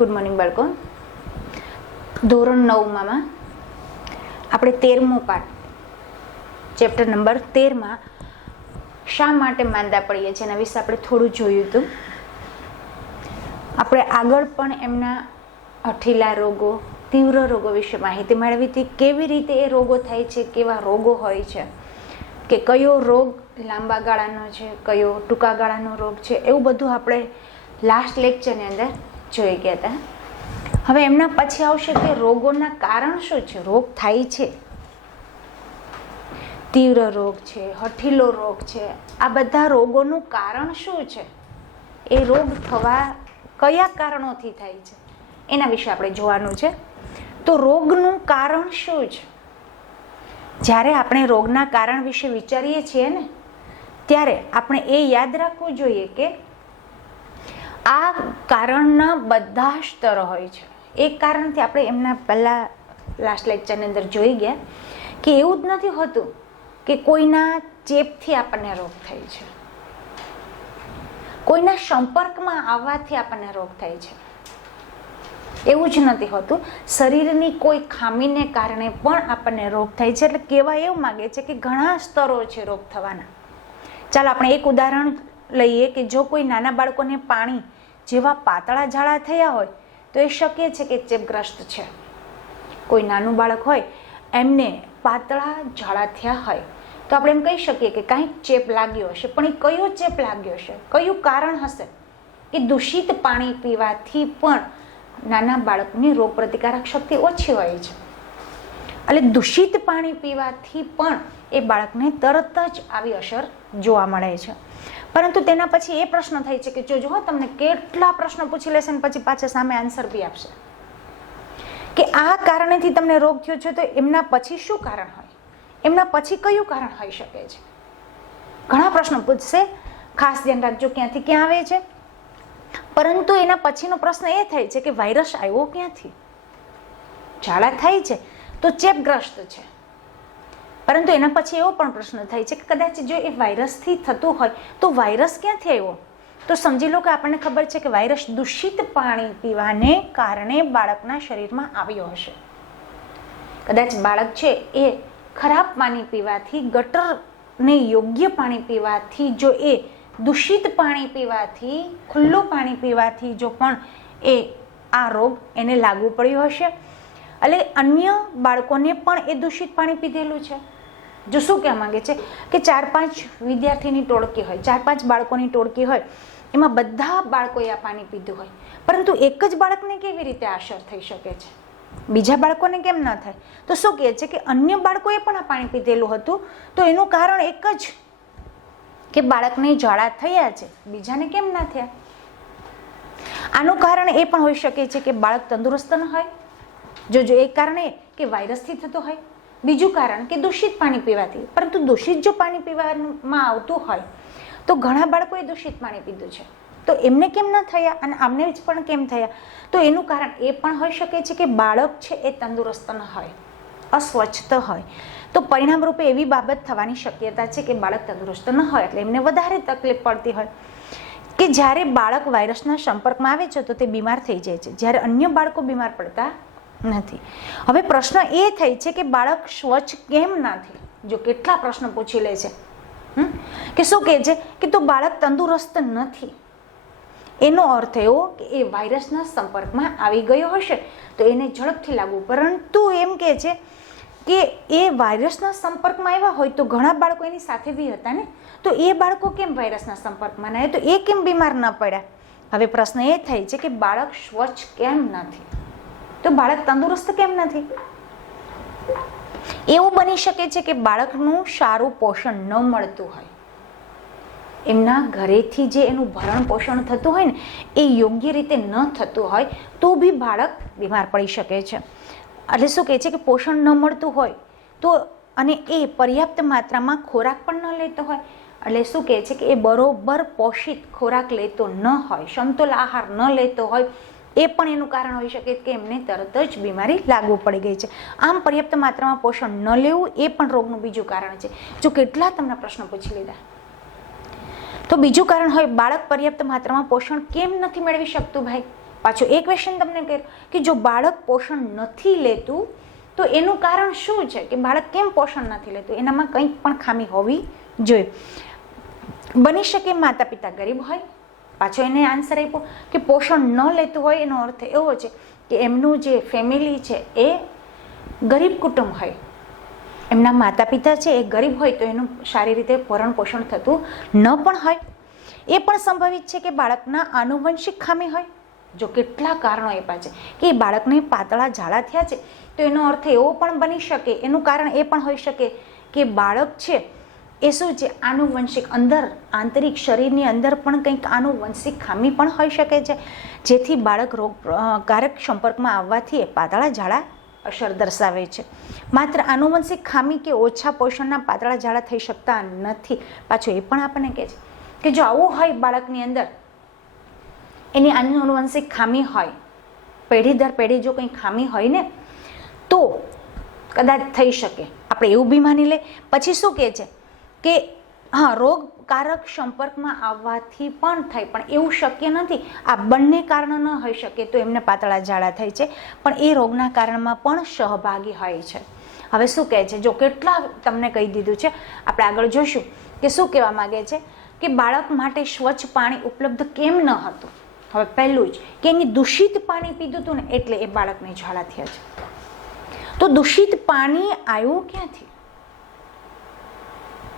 Good morning બાળકો. ધોરણ 9માં આપણે 13મો પાઠ ચેપ્ટર નંબર 13માં શા માટે માંદા પડીએ છીએ એના વિશે આપણે થોડું જોયું હતું. આપણે આગળ પણ એમના હઠીલા રોગો, તીવ્ર રોગો વિશે માહિતી મેળવી હતી. કેવી રીતે એ રોગો થાય છે, કેવા રોગો હોય છે, કે કયો રોગ લાંબા ગાળાનો છે, કયો ટૂંકા ગાળાનો રોગ છે, એવું બધું આપણે લાસ્ટ લેક્ચરની અંદર જોઈ ગયા હતા. હવે એમના પછી આવશે કે રોગોના કારણ શું છે, રોગ થાય છે, તીવ્ર રોગ છે, હઠીલો રોગ છે, આ બધા રોગોનું કારણ શું છે, એ રોગ થવા કયા કારણોથી થાય છે એના વિશે આપણે જોવાનું છે. તો રોગનું કારણ શું છે? જ્યારે આપણે રોગના કારણ વિશે વિચારીએ છીએ ને ત્યારે આપણે એ યાદ રાખવું જોઈએ કે આ કારણના બધા સ્તરો હોય છે. એક કારણથી આપણે એમના પહેલા લાસ્ટ લેક્ચરની અંદર જોઈ ગયા કે એવું જ નથી હોતું કે કોઈના ચેપથી આપણને રોગ થાય છે, કોઈના સંપર્કમાં આવવાથી આપણને રોગ થાય છે, એવું જ નથી હોતું. શરીરની કોઈ ખામીને કારણે પણ આપણને રોગ થાય છે. એટલે કહેવા એવું માગે છે કે ઘણા સ્તરો છે રોગ થવાના. ચાલો આપણે એક ઉદાહરણ લઈએ કે જો કોઈ નાના બાળકોને પાણી જેવા પાતળા ઝાડા થયા હોય તો એ શક્ય છે કે ચેપગ્રસ્ત છે. કોઈ નાનું બાળક હોય એમને પાતળા ઝાડા થયા હોય તો આપણે એમ કહી શકીએ કે કાંઈક ચેપ લાગ્યો હશે. પણ એ કયો ચેપ લાગ્યો હશે, કયું કારણ હશે? કે દૂષિત પાણી પીવાથી પણ નાના બાળકની રોગ પ્રતિકારક શક્તિ ઓછી હોય છે. એટલે દૂષિત પાણી પીવાથી પણ એ બાળકને તરત જ આવી અસર જોવા મળે છે. પરંતુ તેના પછી એ પ્રશ્ન થાય છે કે જો તમને કેટલા પ્રશ્નો પૂછી લેશે ને પછી પાછા સામે આન્સર બી આપશે કે આ કારણેથી તમને રોગ થયો છે, તો એમના પછી શું કારણ હોય, એમના પછી કયું કારણ હોઈ શકે છે? ઘણા પ્રશ્નો પૂછશે. ખાસ ધ્યાન રાખજો ક્યાંથી ક્યાં આવે છે. પરંતુ એના પછીનો પ્રશ્ન એ થાય છે કે વાયરસ આવ્યો ક્યાંથી? ઝાડા થાય છે તો ચેપગ્રસ્ત છે. પરંતુ એના પછી એવો પણ પ્રશ્ન થાય છે કે કદાચ જો એ વાયરસથી થતું હોય તો વાયરસ ક્યાંથી આવ્યો? તો સમજી લો કે આપણને ખબર છે કે વાયરસ દૂષિત પાણી પીવાને કારણે બાળકના શરીરમાં આવ્યો હશે. કદાચ બાળક છે એ ખરાબ પાણી પીવાથી, ગટરને યોગ્ય પાણી પીવાથી, જો એ દૂષિત પાણી પીવાથી, ખુલ્લું પાણી પીવાથી જો પણ એ આ રોગ એને લાગુ પડ્યો હશે. એટલે અન્ય બાળકોને પણ એ દૂષિત પાણી પીધેલું છે. જો શું કહેવા માંગે છે કે 4-5 વિદ્યાર્થીની ટોળકી હોય, 4-5 બાળકોની ટોળકી હોય, એમાં બધા બાળકોએ આ પાણી પીધું હોય, પરંતુ એક જ બાળકને કેવી રીતે અસર થઈ શકે છે, બીજા બાળકોને કેમ ન થાય? તો શું કહે છે કે અન્ય બાળકોએ પણ આ પાણી પીધેલું હતું, તો એનું કારણ એક જ કે બાળકને ઝાડા થયા છે, બીજાને કેમ ના થયા? આનું કારણ એ પણ હોઈ શકે છે કે બાળક તંદુરસ્ત ન હોય. જો એક કારણ એ કે વાયરસથી થતો હોય, બીજું કારણ કે દૂષિત પાણી પીવાથી. પરંતુ દૂષિત જો પાણી પીવામાં આવતું હોય તો ઘણા બાળકોએ દૂષિત પાણી પીધું છે, તો એમને કેમ ન થયા અને આમને જ પણ કેમ થયા? તો એનું કારણ એ પણ હોઈ શકે છે કે બાળક છે એ તંદુરસ્ત ન હોય, અસ્વચ્છ હોય. તો પરિણામ રૂપે એવી બાબત થવાની શક્યતા છે કે બાળક તંદુરસ્ત ન હોય એટલે એમને વધારે તકલીફ પડતી હોય. કે જ્યારે બાળક વાયરસના સંપર્કમાં આવે છે તો તે બીમાર થઈ જાય છે, જ્યારે અન્ય બાળકો બીમાર પડતા નથી. હવે પ્રશ્ન એ થાય છે કે બાળક સ્વચ્છ કેમ નથી? જો કેટલા પ્રશ્નો પૂછી લે છે કે શું કહે છે કે તો બાળક તંદુરસ્ત નથી, એનો અર્થ એવો કે એ વાયરસના સંપર્કમાં આવી ગયો હશે તો એને ઝડપથી લાગવું. પરંતુ એમ કહે છે કે એ વાયરસના સંપર્કમાં આવ્યા હોય તો ઘણા બાળકો એની સાથે બી હતા ને, તો એ બાળકો કેમ વાયરસના સંપર્કમાં ના આવ્યા, તો એ કેમ બીમાર ન પડ્યા? હવે પ્રશ્ન એ થાય છે કે બાળક સ્વચ્છ કેમ નથી, તો બાળક તંદુરસ્ત કેમ નથી? એવું બની શકે છે કે બાળકનું સારું પોષણ ન મળતું હોય, એમના ઘરેથી જે એનું ભરણ પોષણ થતું હોય ને એ યોગ્ય રીતે ન થતું હોય તો બી બાળક બીમાર પડી શકે છે. એટલે શું કહે છે કે પોષણ ન મળતું હોય તો, અને એ પર્યાપ્ત માત્રામાં ખોરાક પણ ન લેતો હોય, એટલે શું કહે છે કે એ બરોબર પોષિત ખોરાક લેતો ન હોય, સમતોલ આહાર ન લેતો હોય, એ પણ એનું કારણ હોઈ શકે કે એમને તરત જ બીમારી લાગુ પડી ગઈ છે. આમ પર્યાપ્ત માત્રામાં પોષણ ન લેવું એ પણ રોગનું બીજું કારણ છે. જો કેટલા તમને પ્રશ્નો પૂછી લીધા. તો બીજું કારણ હોય બાળક પર્યાપ્ત માત્રામાં પોષણ કેમ નથી મેળવી શકતું ભાઈ? પાછો એક ક્વેશ્ચન તમને કહ્યું કે જો બાળક પોષણ નથી લેતું તો એનું કારણ શું છે, કે બાળક કેમ પોષણ નથી લેતું, એનામાં કંઈક પણ ખામી હોવી જોઈએ. બની શકે માતા પિતા ગરીબ હોય. પાછો એને આન્સર આપ્યો કે પોષણ ન લેતું હોય એનો અર્થ એવો છે કે એમનું જે ફેમિલી છે એ ગરીબ કુટુંબ હોય, એમના માતા પિતા છે એ ગરીબ હોય તો એનું સારી રીતે ભરણ પોષણ થતું ન પણ હોય. એ પણ સંભવિત છે કે બાળકના આનુવંશિક ખામી હોય. જો કેટલા કારણો આપ્યા છે કે એ બાળકને પાતળા ઝાડા થયા છે તો એનો અર્થ એવો પણ બની શકે, એનું કારણ એ પણ હોઈ શકે કે બાળક છે એ શું છે આનુવંશિક અંદર આંતરિક શરીરની અંદર પણ કંઈક આનુવંશિક ખામી પણ હોઈ શકે છે, જેથી બાળક રોગકારક સંપર્કમાં આવવાથી એ પાતળા ઝાડા અસર દર્શાવે છે. માત્ર આનુવંશિક ખામી કે ઓછા પોષણના પાતળા ઝાડા થઈ શકતા નથી. પાછું એ પણ આપણને કહે છે કે જો આવું હોય બાળકની અંદર એની આનુવંશિક ખામી હોય, પેઢી દર પેઢી જો કંઈ ખામી હોય ને તો કદાચ થઈ શકે. આપણે એવું બી માની લે. પછી શું કહે છે કે હા રોગકારક સંપર્કમાં આવવાથી પણ થાય, પણ એવું શક્ય નથી. આ બંને કારણો ન હોઈ શકે તો એમને પાતળા ઝાડા થાય છે, પણ એ રોગના કારણમાં પણ સહભાગી હોય છે. હવે શું કહે છે, જો કેટલા તમને કહી દીધું છે, આપણે આગળ જોઈશું કે શું કહેવા માગે છે કે બાળક માટે સ્વચ્છ પાણી ઉપલબ્ધ કેમ ન હતું. હવે પહેલું જ કે એની દૂષિત પાણી પીધું હતું ને એટલે એ બાળકને ઝાડા થયા છે. તો દૂષિત પાણી આવ્યું ક્યાંથી,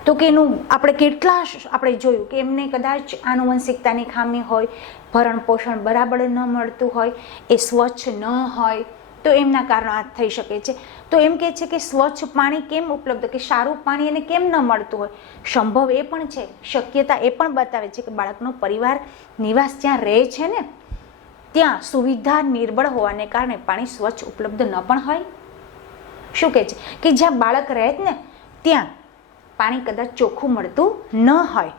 તો કે એનું આપણે જોયું કે એમને કદાચ આનુવંશિકતાની ખામી હોય, ભરણ પોષણ બરાબર ન મળતું હોય, એ સ્વચ્છ ન હોય તો એમના કારણો આ થઈ શકે છે. તો એમ કહે છે કે સ્વચ્છ પાણી કેમ ઉપલબ્ધ, કે સારું પાણી એને કેમ ન મળતું હોય. સંભવ એ પણ છે, શક્યતા એ પણ બતાવે છે કે બાળકનો પરિવાર નિવાસ જ્યાં રહે છે ને ત્યાં સુવિધા નિર્બળ હોવાને કારણે પાણી સ્વચ્છ ઉપલબ્ધ ન પણ હોય. શું કહે છે કે જ્યાં બાળક રહે ને ત્યાં પાણી કદાચ ચોખ્ખું મળતું ન હોય.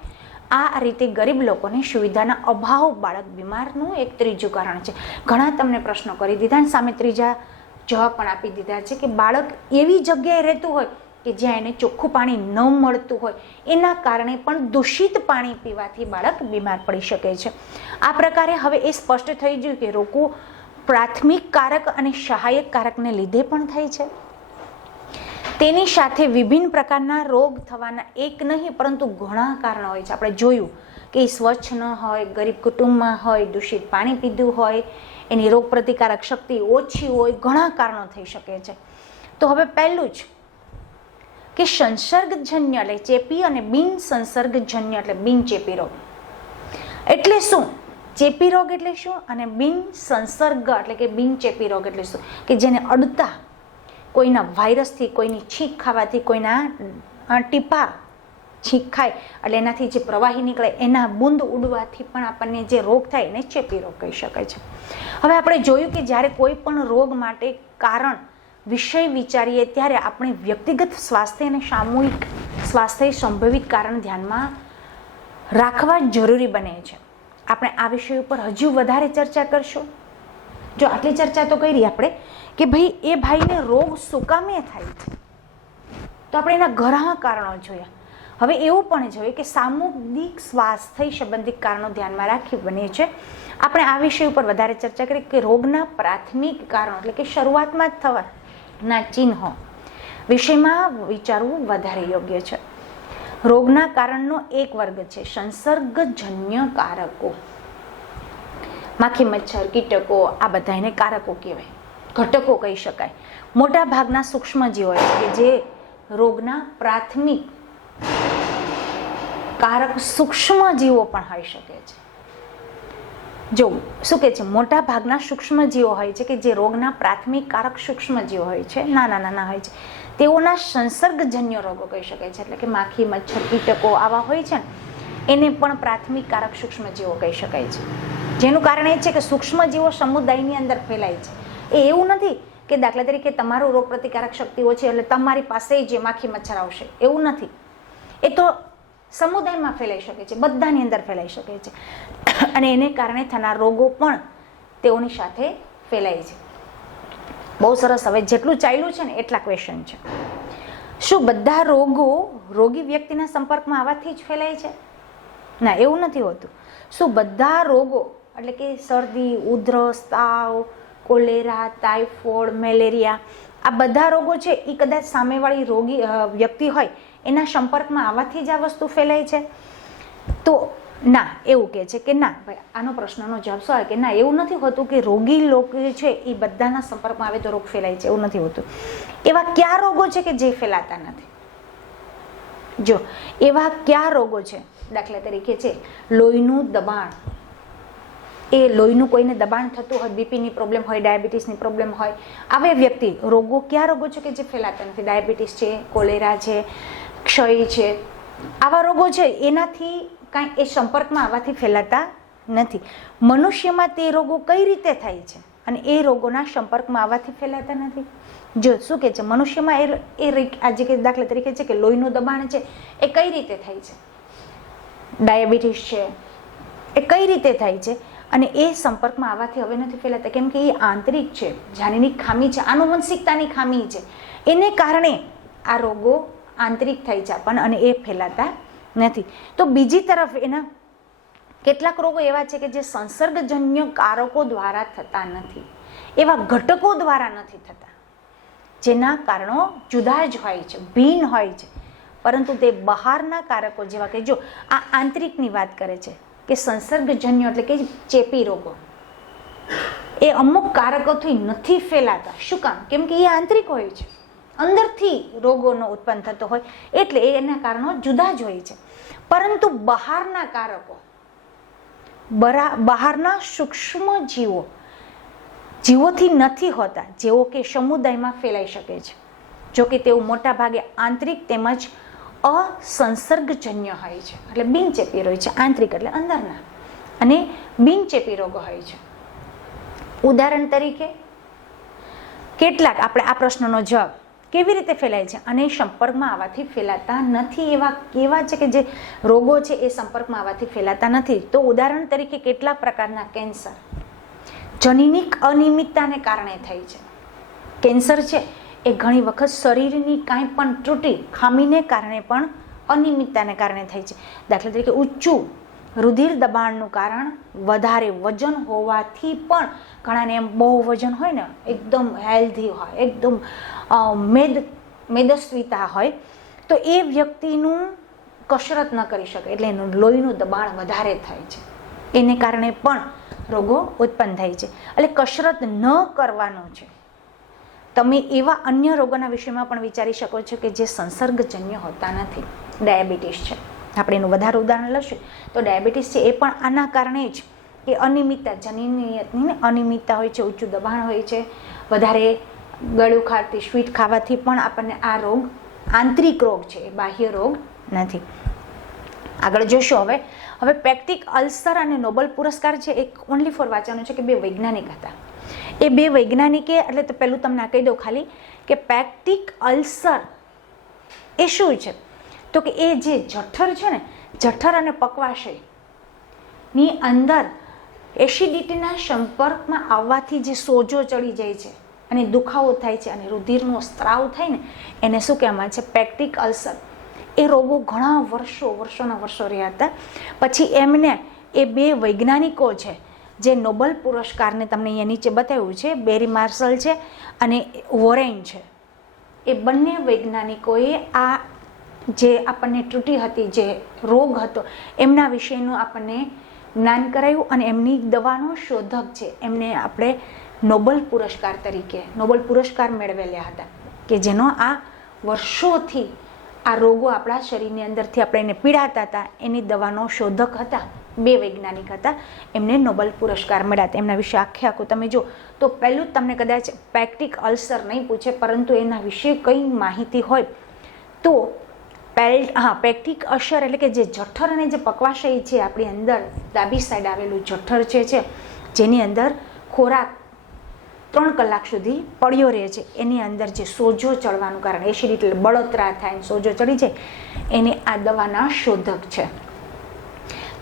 આ રીતે ગરીબ લોકોની સુવિધાના અભાવ બાળક બીમારનું એક ત્રીજું કારણ છે. ઘણા તમને પ્રશ્નો કરી દીધા અને સામે ત્રીજા જવાબ પણ આપી દીધા છે કે બાળક એવી જગ્યાએ રહેતું હોય કે જ્યાં એને ચોખ્ખું પાણી ન મળતું હોય, એના કારણે પણ દૂષિત પાણી પીવાથી બાળક બીમાર પડી શકે છે. આ પ્રકારે હવે એ સ્પષ્ટ થઈ ગયું કે રોગો પ્રાથમિક કારક અને સહાયક કારકને લીધે પણ થાય છે. તેની સાથે વિભિન્ન પ્રકારના રોગ થવાના એક નહીં પરંતુ ઘણા કારણો હોય છે. આપણે જોયું કે સ્વચ્છ ન હોય, ગરીબ કુટુંબમાં હોય, દૂષિત પાણી પીધું હોય, એની રોગ પ્રતિકારક શક્તિ ઓછી હોય, ઘણા કારણો થઈ શકે છે. તો હવે પહેલું જ કે સંસર્ગજન્ય એટલે ચેપી અને બિન સંસર્ગજન્ય એટલે બિનચેપી રોગ. એટલે શું? ચેપી રોગ એટલે શું અને બિન સંસર્ગ એટલે કે બિનચેપી રોગ એટલે શું? કે જેને અડતા કોઈના વાયરસથી, કોઈની છીંક ખાવાથી, કોઈના ટીપા છીંક ખાય એટલે એનાથી જે પ્રવાહી નીકળે એના બૂંદ ઉડવાથી પણ આપણને જે રોગ થાય એને ચેપી રોગ કહી શકાય છે. હવે આપણે જોયું કે જ્યારે કોઈ પણ રોગ માટે કારણ વિષય વિચારીએ ત્યારે આપણે વ્યક્તિગત સ્વાસ્થ્ય અને સામૂહિક સ્વાસ્થ્ય સંભવિત કારણ ધ્યાનમાં રાખવા જરૂરી બને છે. આપણે આ વિષય ઉપર હજુ વધારે ચર્ચા કરશું. જો આટલી ચર્ચા તો કરી આપણે કે ભાઈ એ ભાઈને રોગ શું કામે થાય છે, તો આપણે એના ઘણા કારણો જોયા. હવે એવું પણ જોઈએ કે સામૂહિક સ્વાસ્થ્ય સંબંધિત કારણો ધ્યાનમાં રાખી બને છે. આપણે આ વિષય ઉપર વધારે ચર્ચા કરી કે રોગના પ્રાથમિક કારણો એટલે કે શરૂઆતમાં જ થવાના ચિહ્નો વિષયમાં વિચારવું વધારે યોગ્ય છે. રોગના કારણનો એક વર્ગ છે સંસર્ગજન્ય કારકો. માખી, મચ્છર, કીટકો આ બધા એને કારકો કહેવાય, ઘટકો કહી શકાય. મોટા ભાગના સૂક્ષ્મજીવો કે જે રોગના પ્રાથમિક કારક સૂક્ષ્મજીવો પણ હોઈ શકે છે. જો શું કે છે, મોટા ભાગના સૂક્ષ્મજીવો હોય છે કે જે રોગના પ્રાથમિક કારક સૂક્ષ્મજીવો હોય છે, નાના નાના હોય છે, તેઓના સંસર્ગજન્ય રોગો કહી શકાય છે. એટલે કે માખી, મચ્છર, કીટકો આવા હોય છે ને એને પણ પ્રાથમિક કારક સૂક્ષ્મજીવો કહી શકાય છે. જેનું કારણ એ છે કે સૂક્ષ્મજીવો સમુદાયની અંદર ફેલાય છે. એ એવું નથી કે દાખલા તરીકે તમારું રોગ પ્રતિકારક શક્તિ ઓછી એટલે તમારી પાસે જે માખી મચ્છર આવશે, એવું નથી. એ તો સમુદાયમાં ફેલાઈ શકે છે, બધાની અંદર ફેલાઈ શકે છે અને એને કારણે થનાર રોગો પણ તેઓની સાથે ફેલાય છે. બહુ સરસ. હવે જેટલું ચાલ્યું છે ને એટલા ક્વેશ્ચન છે. શું બધા રોગો રોગી વ્યક્તિના સંપર્કમાં આવવાથી જ ફેલાય છે? ના, એવું નથી હોતું. શું બધા રોગો એટલે કે શરદી, ઉધરસ, તાવ, કોલેરા, ટાઇફોઇડ, મેલેરિયા, આ બધા રોગો છે એ કદાચ સામેવાળી રોગી વ્યક્તિ હોય એના સંપર્કમાં આવવાથી જ આ વસ્તુ ફેલાય છે? તો ના, એવું કહે છે કે ના ભાઈ, આનો પ્રશ્નનો જવાબ શું આવે કે ના, એવું નથી હોતું કે રોગી લોકો છે એ બધાના સંપર્કમાં આવે તો રોગ ફેલાય છે, એવું નથી હોતું. એવા કયા રોગો છે કે જે ફેલાતા નથી? જો એવા કયા રોગો છે, દાખલા તરીકે છે લોહીનું દબાણ. એ લોહીનું કોઈને દબાણ થતું હોય, બીપીની પ્રોબ્લેમ હોય, ડાયાબિટીસની પ્રોબ્લેમ હોય, આવે વ્યક્તિ, રોગો કયા રોગો છે કે જે ફેલાતા નથી? ડાયાબિટીસ છે, કોલેરા છે, ક્ષય છે, આવા રોગો છે એનાથી કાંઈ એ સંપર્કમાં આવવાથી ફેલાતા નથી. મનુષ્યમાં તે રોગો કઈ રીતે થાય છે અને એ રોગોના સંપર્કમાં આવવાથી ફેલાતા નથી? જો શું કે છે, મનુષ્યમાં આજે કે દાખલા તરીકે છે કે લોહીનું દબાણ છે એ કઈ રીતે થાય છે, ડાયાબિટીસ છે એ કઈ રીતે થાય છે અને એ સંપર્કમાં આવવાથી હવે નથી ફેલાતા? કેમ કે એ આંતરિક છે, જાનીની ખામી છે, આનુવંશિકતાની ખામી છે, એને કારણે આ રોગો આંતરિક થાય છે આપણને અને એ ફેલાતા નથી. તો બીજી તરફ એના કેટલાક રોગો એવા છે કે જે સંસર્ગજન્ય કારકો દ્વારા થતા નથી, એવા ઘટકો દ્વારા નથી થતા, જેના કારણો જુદા જ હોય છે, ભિન્ન હોય છે, પરંતુ તે બહારના કારકો જેવા કે જો આ આંતરિકની વાત કરે છે કે સંસર્ગજન્ય એટલે કે ચેપી રોગો એ અમુક કારકોથી નથી ફેલાતા. શું કામ? કેમ કે એ આંતરિક હોય છે, અંદરથી રોગોનો ઉત્પન્ન થતો હોય એટલે એના કારણો જુદા જ હોય છે. પરંતુ બહારના કારકો, બહારના સૂક્ષ્મ જીવોથી નથી હોતા, જેઓ કે સમુદાયમાં ફેલાઈ શકે છે. જો કે તેઓ મોટા ભાગે આંતરિક તેમજ અસંસર્ગજન્ય હોય છે, એટલે બિનચેપી હોય છે. આંતરિક એટલે અંદરના, અને બિનચેપી રોગો હોય છે. ઉદાહરણ તરીકે કેટલાક, આપણે આ પ્રશ્નનો જવાબ કેવી રીતે ફેલાય છે અને સંપર્કમાં આવવાથી ફેલાતા નથી, એવા કેવા છે કે જે રોગો છે એ સંપર્કમાં આવવાથી ફેલાતા નથી? તો ઉદાહરણ તરીકે કેટલાક પ્રકારના કેન્સર જનીનિક અનિયમિતતાને કારણે થાય છે. કેન્સર છે એ ઘણી વખત શરીરની કાંઈ પણ ત્રુટિ, ખામીને કારણે પણ અનિયમિતતાને કારણે થાય છે. દાખલા તરીકે ઊંચું રુધિર દબાણનું કારણ વધારે વજન હોવાથી પણ ઘણાને એમ બહુ વજન હોય ને, એકદમ હેલ્ધી હોય, એકદમ મેદસ્વીતા હોય, તો એ વ્યક્તિનું કસરત ન કરી શકે એટલે એનું લોહીનું દબાણ વધારે થાય છે, એને કારણે પણ રોગો ઉત્પન્ન થાય છે. એટલે કસરત ન કરવાનું છે. તમે એવા અન્ય રોગોના વિષયમાં પણ વિચારી શકો છો કે જે સંસર્ગજન્ય હોતા નથી. ડાયાબિટીસ છે, આપણે એનું વધારે ઉદાહરણ લઈશું તો ડાયાબિટીસ છે એ પણ આના કારણે જ કે અનિયમિતતા, જનીનની અનિયમિતતા હોય છે, ઊંચું દબાણ હોય છે, વધારે ગળ્યું ખાતી સ્વીટ ખાવાથી પણ આપણને આ રોગ આંતરિક રોગ છે, એ બાહ્ય રોગ નથી. આગળ જોશું હવે પેક્ટિક અલ્સર અને નોબેલ પુરસ્કાર છે એક ઓનલી ફોર વાંચવાનું છે કે બે વૈજ્ઞાનિક હતા. એ બે વૈજ્ઞાનિકે, એટલે તો પહેલું તમને કહી દઉં ખાલી કે પેક્ટિક અલ્સર એ શું છે, તો કે એ જે જઠર છે ને, જઠર અને પકવાશયની અંદર એસિડિટીના સંપર્કમાં આવવાથી જે સોજો ચડી જાય છે અને દુખાવો થાય છે અને રુધિરનો સ્ત્રાવ થાય ને, એને શું કહેવામાં છે? પેક્ટિક અલ્સર. એ રોગો ઘણા વર્ષોના વર્ષો રહ્યા હતા. પછી એમને એ બે વૈજ્ઞાનિકો છે જે નોબેલ પુરસ્કારને તમને અહીંયા નીચે બતાવ્યું છે, બેરી માર્શલ છે અને વોરેન છે, એ બંને વૈજ્ઞાનિકોએ આ જે આપણને ત્રુટિ હતી, જે રોગ હતો, એમના વિશેનું આપણને જ્ઞાન કરાયું અને એમની દવાનો શોધક છે, એમને આપણે નોબેલ પુરસ્કાર તરીકે નોબેલ પુરસ્કાર મેળવેલા હતા કે જેનો આ વર્ષોથી આ રોગો આપણા શરીરની અંદરથી આપણે એને પીડાતા હતા, એની દવાનો શોધક હતા. બે વૈજ્ઞાનિક હતા, એમને નોબેલ પુરસ્કાર મળ્યા હતા. એમના વિશે આખું તમે જો તો પહેલું જ તમને કદાચ પેક્ટિક અલ્સર નહીં પૂછે, પરંતુ એના વિશે કઈ માહિતી હોય તો પેક્ટિક અલ્સર એટલે કે જે જઠર અને જે પકવાશય છે આપણી અંદર ડાબી સાઈડ આવેલું જઠર છે, જેની અંદર ખોરાક 3 કલાક સુધી પડ્યો રહે છે, એની અંદર જે સોજો ચડવાનું કારણ, એસિડિટી એટલે બળતરા થાય, સોજો ચડી જાય, એને આ દવાના શોધક છે.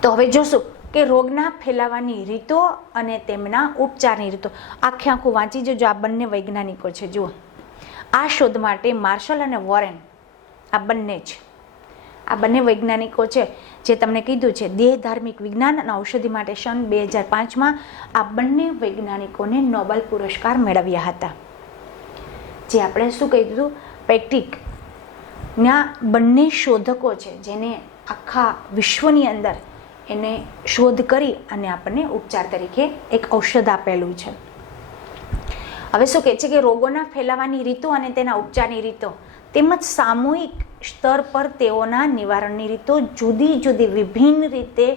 તો હવે જોશું કે રોગના ફેલાવાની રીતો અને તેમના ઉપચારની રીતો. આખું વાંચી જજો. આ બંને વૈજ્ઞાનિકો છે. જુઓ, આ શોધ માટે માર્શલ અને વોરેન, આ બંને જ આ બંને વૈજ્ઞાનિકો છે જે તમને કીધું છે દેહ ધાર્મિક વિજ્ઞાન અને ઔષધિ માટે સન 2005માં આ બંને વૈજ્ઞાનિકોને નોબેલ પુરસ્કાર મેળવ્યા હતા. જે આપણે શું કહી દીધું, પેક્ટિક ના બંને શોધકો છે જેને આખા વિશ્વની અંદર એને શોધ કરી અને આપણને ઉપચાર તરીકે એક ઔષધ આપેલું છે. હવે શું કહે છે કે રોગોના ફેલાવાની રીતો અને તેના ઉપચારની રીતો તેમજ સામૂહિક સ્તર પર તેઓના નિવારણની રીતો જુદી જુદી વિભિન્ન રીતે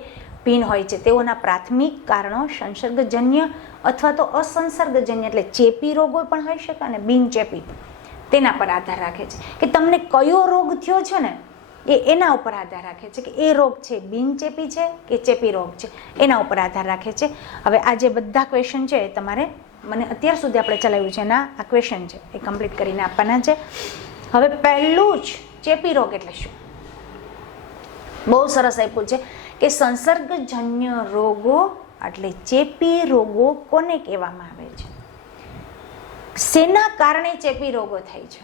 ભિન્ન હોય છે. તેઓના પ્રાથમિક કારણો સંસર્ગજન્ય અથવા તો અસંસર્ગજન્ય એટલે ચેપી રોગો પણ હોઈ શકે અને બિનચેપી, તેના પર આધાર રાખે છે કે તમને કયો રોગ થયો છે ને એના ઉપર આધાર રાખે છે કે એ રોગ છે બિનચેપી છે કે ચેપી રોગ છે, એના ઉપર આધાર રાખે છે. હવે આ જે બધા ક્વેશ્ચન છે એ તમારે મને અત્યાર સુધી આપણે ચલાવ્યું છે એના આ ક્વેશ્ચન છે એ કમ્પ્લીટ કરીને આપવાના છે. હવે પહેલું જ ચેપી રોગ એટલે શું? બહુ સરસ આપ્યું છે કે સંસર્ગજન્ય રોગો એટલે ચેપી રોગો કોને કહેવામાં આવે છે, શેના કારણે ચેપી રોગો થાય છે?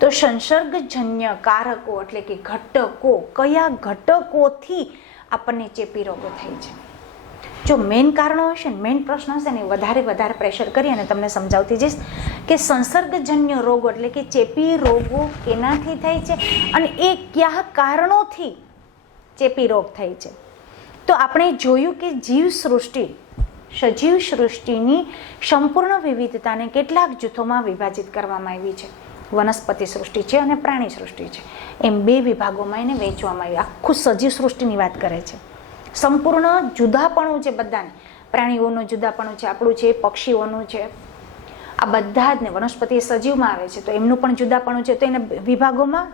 તો સંસર્ગજન્ય કારકો એટલે કે ઘટકો, કયા ઘટકોથી આપણને ચેપી રોગો થાય છે? જો મેઇન કારણો હશે ને, મેઇન પ્રશ્ન હશે ને, વધારે પ્રેશર કરી અને તમને સમજાવતી જઈશ કે સંસર્ગજન્ય રોગો એટલે કે ચેપી રોગો કેનાથી થાય છે અને એ કયા કારણોથી ચેપી રોગ થાય છે. તો આપણે જોયું કે સજીવ સૃષ્ટિની સંપૂર્ણ વિવિધતાને કેટલાક જૂથોમાં વિભાજિત કરવામાં આવી છે. વનસ્પતિ સૃષ્ટિ છે અને પ્રાણી સૃષ્ટિ છે, એમ બે વિભાગોમાં એને વહેંચવામાં આવી. આખું સજીવ સૃષ્ટિની વાત કરે છે. સંપૂર્ણ જુદાપણું છે બધાને, પ્રાણીઓનું જુદાપણું છે, આપણું છે, પક્ષીઓનું છે, આ બધા જ ને વનસ્પતિ એ સજીવમાં આવે છે તો એમનું પણ જુદાપણું છે, તો એને વિભાગોમાં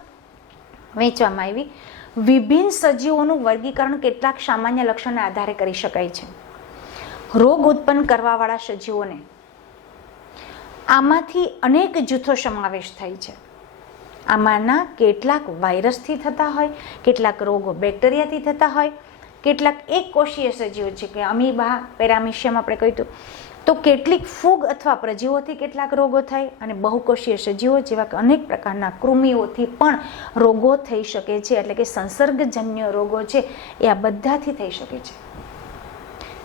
વહેંચવામાં આવી. વિભિન્ન સજીવોનું વર્ગીકરણ કેટલાક સામાન્ય લક્ષણના આધારે કરી શકાય છે. રોગ ઉત્પન્ન કરવાવાળા સજીવોને આમાંથી અનેક જૂથો સમાવેશ થાય છે. આમાંના કેટલાક વાયરસથી થતા હોય, કેટલાક રોગો બેક્ટેરિયાથી થતા હોય, કેટલાક એક કોષીય સજીવો છે કે અમીબા, પેરામિશિયમ આપણે કહ્યું, તો કેટલીક ફૂગ અથવા પ્રજીવોથી કેટલાક રોગો થાય અને બહુકોષીય સજીવો જેવા કે અનેક પ્રકારના કૃમિઓથી પણ રોગો થઈ શકે છે. એટલે કે સંસર્ગજન્ય રોગો છે એ આ બધાથી થઈ શકે છે.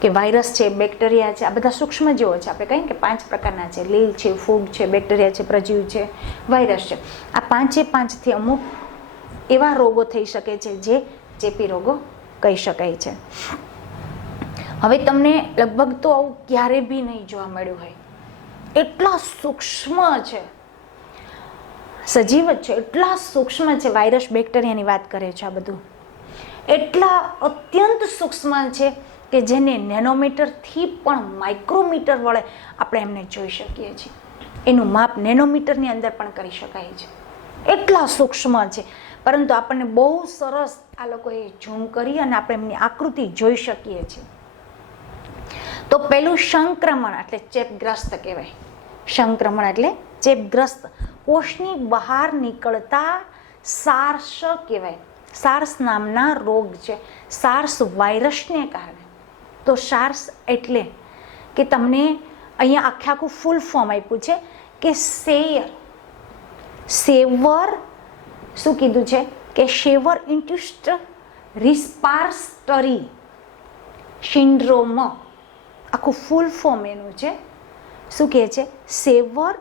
કે વાયરસ છે, બેક્ટેરિયા છે, આ બધા સૂક્ષ્મજીવો છે. આપણે કહીએ કે 5 પ્રકારના છે, લીલ છે, ફૂગ છે, બેક્ટેરિયા છે, પ્રજીવ છે, વાયરસ છે. આ 5થી અમુક એવા રોગો થઈ શકે છે જે ચેપી રોગો કહી શકાય છે. હવે તમને લગભગ તો આવું ક્યારે બી નહીં જોવા મળ્યું હોય, એટલા સૂક્ષ્મ છે, સજીવ છે, એટલા સૂક્ષ્મ છે. વાયરસ બેક્ટેરિયાની વાત કરે છે, આ બધું એટલા અત્યંત સૂક્ષ્મ છે કે જેને નેનોમીટરથી પણ માઇક્રોમીટર વડે આપણે એમને જોઈ શકીએ છીએ. એનું માપ નેનોમીટરની અંદર પણ કરી શકાય છે, એટલા સૂક્ષ્મ છે. પરંતુ આપણને બહુ સરસ આ લોકોએ ઝૂમ કરી અને આપણે એમની આકૃતિ જોઈ શકીએ છીએ. તો પેલું સંક્રમણ એટલે ચેપગ્રસ્ત કહેવાય. સંક્રમણ એટલે ચેપગ્રસ્ત, કોષની બહાર નીકળતા સાર્સ કહેવાય. સાર્સ નામના રોગ છે, સાર્સ વાયરસને કારણે. તો સાર્સ એટલે કે તમને અહીંયા આખું ફૂલ ફોર્મ આપ્યું છે કે સેવર શું કીધું છે કે શેવર ઇન્ટ્યુસ્ટ રિસ્પાર્સ્ટરી સિન્ડ્રોમ, આખું ફૂલ ફોર્મ એનું છે. શું કહે છે? સેવર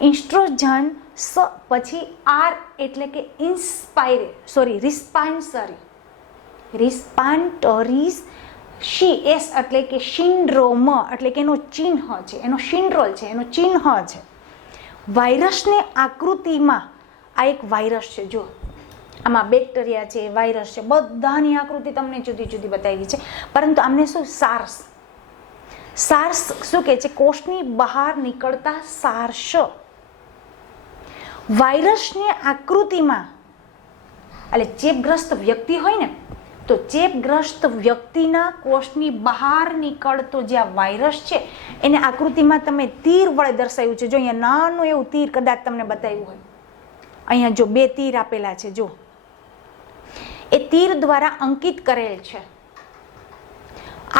ઇન્સ્ટ્રોજન પછી આર એટલે કે રિસ્પાન્ટરીસ, સી એસ એટલે કે સિન્ડ્રોમ એટલે કે એનો ચિહ્ન છે, એનો સિન્ડ્રોલ છે, એનો ચિહ્ન છે. વાયરસની આકૃતિમાં આ એક વાયરસ છે. જો આમાં બેક્ટેરિયા છે, વાયરસ છે, બધાની આકૃતિ તમને જુદી જુદી બતાવી છે. પરંતુ આમને શું સાર્સ શું કહે છે? કોષની બહાર નીકળતા સાર્સ. વાયરસની આકૃતિમાં એટલે ચેપગ્રસ્ત વ્યક્તિ હોય ને, તો ચેપગ્રસ્ત વ્યક્તિના કોષની બહાર નીકળતો જે આ વાયરસ છે એને આકૃતિમાં તમે તીર વડે દર્શાવ્યું છે. જો અહીંયા નાનું એવું તીર કદાચ તમને બતાવ્યું હોય, અહીંયા જો 2 તીર આપેલા છે, જો એ તીર દ્વારા અંકિત કરેલ છે.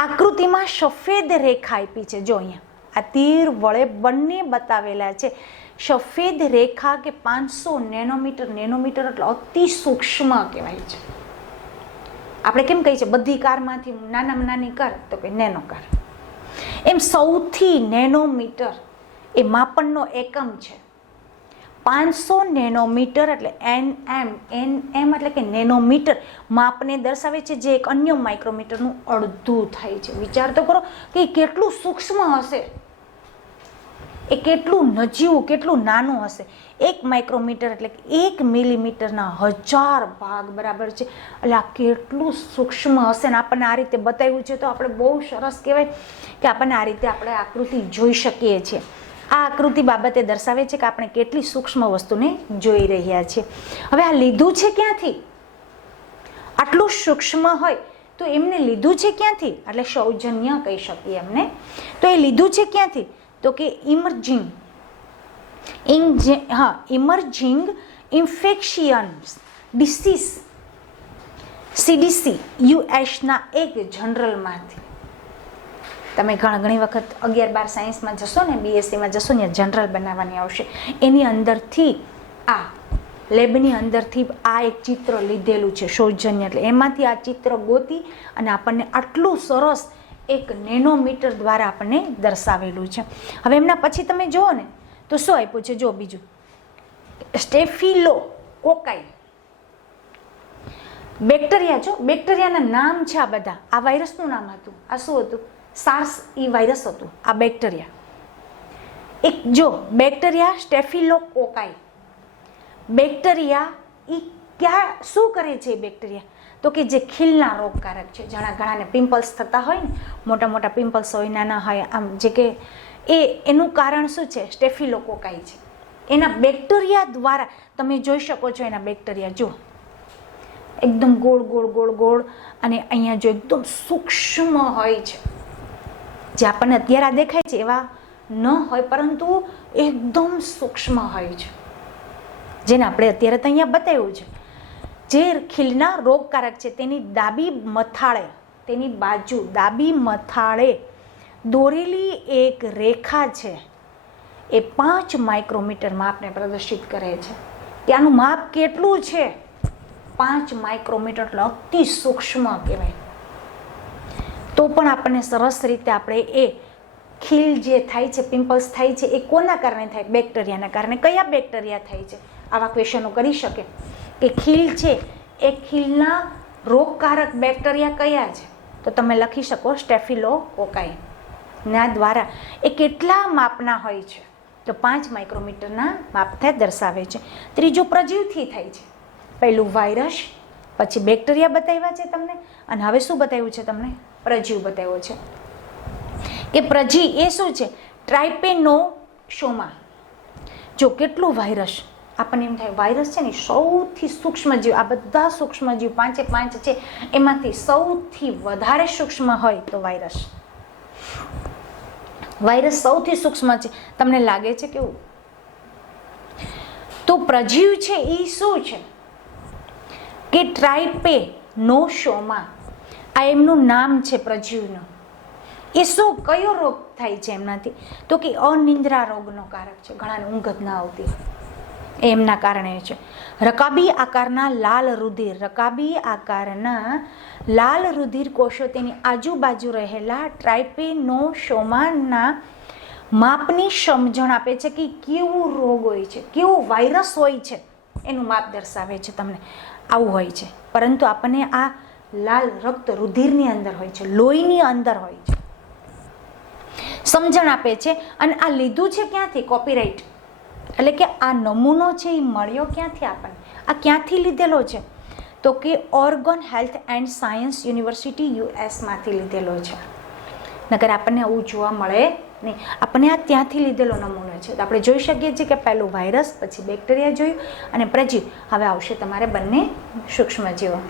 આકૃતિમાં સફેદ રેખા આપી છે. જો અહીંયા આ તીર વડે બંને બતાવેલા છે. સફેદ રેખા કે 500 નેનોમીટર, નેનોમીટર એટલે અતિ સૂક્ષ્મ કહેવાય છે. આપણે કેમ કહીએ છીએ બધી કારમાંથી નાનામાં નાની કાર તો કે નેનો કાર, એમ સૌથી નેનોમીટર એ માપનનો એકમ છે. 500 નેનોમીટર એટલે NM એટલે કે નેનોમીટર માપને દર્શાવે છે, જે એક અન્ય માઇક્રોમીટરનું અડધું થાય છે. વિચાર તો કરો કે કેટલું સૂક્ષ્મ હશે, એ કેટલું નજીવું, કેટલું નાનું હશે. 1 માઇક્રોમીટર એટલે કે 1 મિલીમીટરના 1000 ભાગ બરાબર છે. એટલે આ કેટલું સૂક્ષ્મ હશે ને આપણને આ રીતે બતાવ્યું છે, તો આપણે બહુ સરસ કહેવાય કે આપણને આ રીતે આપણે આકૃતિ જોઈ શકીએ છીએ. આ આકૃતિ બાબતે દર્શાવે છે કે આપણે કેટલી સૂક્ષ્મ વસ્તુને જોઈ રહ્યા છીએ. હવે આ લીધું છે ક્યાંથી? આટલું સૂક્ષ્મ હોય તો એમને લીધું છે ક્યાંથી? એટલે સૌજન્ય કહી શકીએ એમને. તો એ લીધું છે ક્યાંથી? તો કે emerging infectious disease CDC US એક જનરલમાંથી. તમે ઘણી વખત 11-12 સાયન્સમાં જશો ને, BSc જશો ને, જનરલ બનાવવાની આવશે. એની અંદરથી આ લેબની અંદરથી આ એક ચિત્ર લીધેલું છે સૌજન્ય, એટલે એમાંથી આ ચિત્ર ગોતી અને આપણને આટલું સરસ એક નેનોમીટર દ્વારા આપણને દર્શાવેલું છે. હવે એમના પછી તમે જુઓ ને તો શું આપ્યું છે, જો બીજું સ્ટેફિલોકોકાઈ બેક્ટેરિયા. જો બેક્ટેરિયાના નામ છે આ બધા. આ વાયરસનું નામ હતું, આ શું હતું? SARS વાયરસ હતું આ બેક્ટેરિયા. એક જો બેક્ટેરિયા સ્ટેફિલોકોકાઈ બેક્ટેરિયા એ ક્યાં શું કરે છે? એ બેક્ટેરિયા તો કે જે ખીલના રોગકારક છે. ઘણાને પિમ્પલ્સ થતા હોય ને, મોટા મોટા પિમ્પલ્સ હોય, નાના હોય, આમ જે કે એનું કારણ શું છે? સ્ટેફિલોકોકાઈ છે. એના બેક્ટેરિયા દ્વારા તમે જોઈ શકો છો. એના બેક્ટેરિયા જો એકદમ ગોળ ગોળ ગોળ ગોળ, અને અહીંયા જો એકદમ સૂક્ષ્મ હોય છે, જે આપણને અત્યારે આ દેખાય છે એવા ન હોય, પરંતુ એકદમ સૂક્ષ્મ હોય છે, જેને આપણે અત્યારે તો અહીંયા બતાવ્યું છે. જે ખીલના રોગકારક છે તેની ડાબી મથાળે, તેની બાજુ ડાબી મથાળે દોરેલી એક રેખા છે, એ 5 માઇક્રોમીટર માપને પ્રદર્શિત કરે છે. ત્યાંનું માપ કેટલું છે? 5 માઇક્રોમીટર, એટલે અતિ સૂક્ષ્મ કહેવાય. તો પણ આપણને સરસ રીતે આપણે એ ખીલ જે થાય છે, પિમ્પલ્સ થાય છે, એ કોના કારણે થાય? બેક્ટેરિયાના કારણે. કયા બેક્ટેરિયા થાય છે? આવા ક્વેશ્ચનો કરી શકે કે ખીલ છે એ ખીલના રોગકારક બેક્ટેરિયા કયા છે? તો તમે લખી શકો સ્ટેફિલોકોકાઈ. ના દ્વારા એ કેટલા માપના હોય છે? તો 5 માઇક્રોમીટરના માપથી દર્શાવે છે. ત્રીજું પ્રજીવથી થાય છે. પહેલું વાયરસ, પછી બેક્ટેરિયા બતાવ્યા છે તમને, અને હવે શું બતાવ્યું છે તમને? પ્રજીવ બતાવ્યો છે. કે પ્રજી એ શું છે? ટ્રાઇપેનોસોમા. જો કેટલું વાયરસ, આપણને એમ થાય વાયરસ છે ને સૌથી સૂક્ષ્મ જીવ. આ બધા સૂક્ષ્મ જીવ 5 છે, એમાંથી સૌથી વધારે સૂક્ષ્મ હોય તો વાયરસ. વાયરસ સૌથી સૂક્ષ્મ છે. તમને લાગે છે કેવું? તો પ્રજીવ છે એ શું છે? કે ટ્રાઇપેનોસોમા, આ એમનું નામ છે પ્રજીવનું. એ શું, કયો રોગ થાય છે એમનાથી? તો કે અનિદ્રા રોગનો કારક છે. ઘણાને ઊંઘ જ ના આવતી, એમના કારણે છે. રકાબી આકારના લાલ રુધિર, રકાબી આકારના લાલ રુધિર કોષો તેની આજુબાજુ રહેલા ટ્રાઇપેનોસોમાના માપની સમજણ આપે છે કે કેવું રોગ હોય છે, કેવો વાયરસ હોય છે, એનું માપ દર્શાવે છે તમને. આવું હોય છે. પરંતુ આપણને આ લાલ રક્ત રુધિરની અંદર હોય છે, લોહીની અંદર હોય છે, સમજણ આપે છે. અને આ લીધું છે ક્યાંથી? કોપીરાઇટ, એટલે કે આ નમૂનો છે એ મળ્યો ક્યાંથી આપણને? આ ક્યાંથી લીધેલો છે? તો કે Oregon health and science university USમાંથી લીધેલો છે. નકર આપણને આવું જોવા મળે નહીં. આપણને આ ત્યાંથી લીધેલો નમૂનો છે. તો આપણે જોઈ શકીએ છીએ કે પહેલું વાયરસ, પછી બેક્ટેરિયા જોયું, અને પ્રજીવ. હવે આવશે તમારે બંને સૂક્ષ્મજીવો.